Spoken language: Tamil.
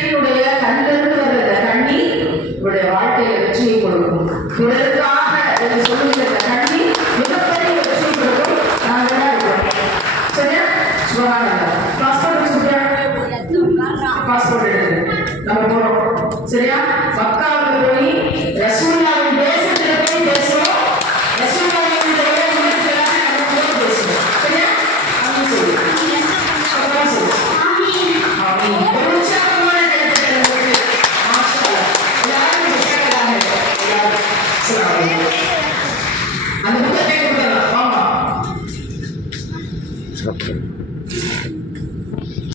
என்னுடைய கண்ணிலிருந்து வர்ற தண்ணி உங்களுடைய வாழ்க்கையில வெற்றியை கொடுக்கும். பிறருக்காக சொல்லுகிற தண்ணி மிகப்பெரிய வெற்றியை கொடுக்கும். நாங்கள் தான் இருக்கோம். சரியா? சுபகானந்தா பாஸ்போர்ட் எடுத்து நம்ம போறோம். சரியா? மக்காவுக்கு போய் ரசூலுல்லாஹின் தேசத்துல போய் பேசுறோம். ரசூலுல்லாஹின் தேசத்துல நம்ம போய் பேசுறோம். சரியா? அங்க சொல்லு. அப்புறம் சொல்லு. ஆமீன். ஆமீன். ஒரு உற்சாகமான கருத்துக்கள் உங்களுக்கு. மாஷாஅல்லாஹ். எல்லாரும் உற்சாகமாக எல்லாரும். அஸ்ஸலாமு அலைக்கும். அந்த புத்தகத்தை கொடுக்கலாம். வாங்க.